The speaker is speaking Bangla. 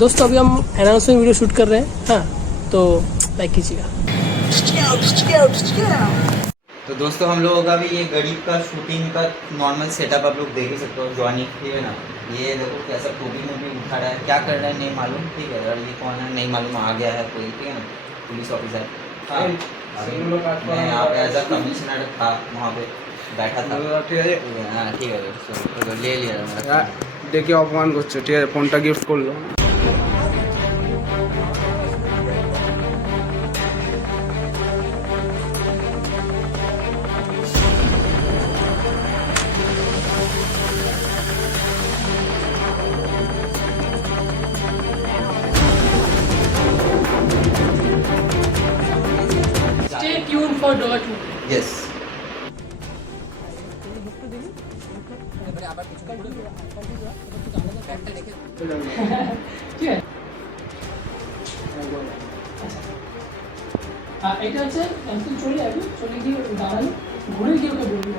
दोस्तों अभी हम अनाउंसमेंट वीडियो शूट कर रहे हैं, हाँ तो लाइक कीजिएगा। तो दोस्तों हम लोगों का भी ये गरीब का शूटिंग का नॉर्मल सेटअप आप लोग देख ही सकते हो। जॉनी है ना, ये देखो कैसा टोपी मोपी उठा रहा है, क्या कर रहा है नहीं मालूम, ठीक है। और ये कौन है नहीं मालूम, आ गया है कोई, ठीक है ना, पुलिस ऑफिसर। हाँ अभी मैं यहाँ पे एज अ कमिश्नर था, वहाँ पे बैठा था। ঠিক আছে हाँ ठीक है, तो ले लिया मेरा। দেখে অপমান করছে, ঠিক আছে ফোনটা গিফট করলো। Stay tuned for Dora 2. Yes ঠিক আছে, এটা হচ্ছে একদিন চলে যাবে, চলে গিয়ে দাঁড়ালো, ঘুরে গিয়ে ওকে বলবি।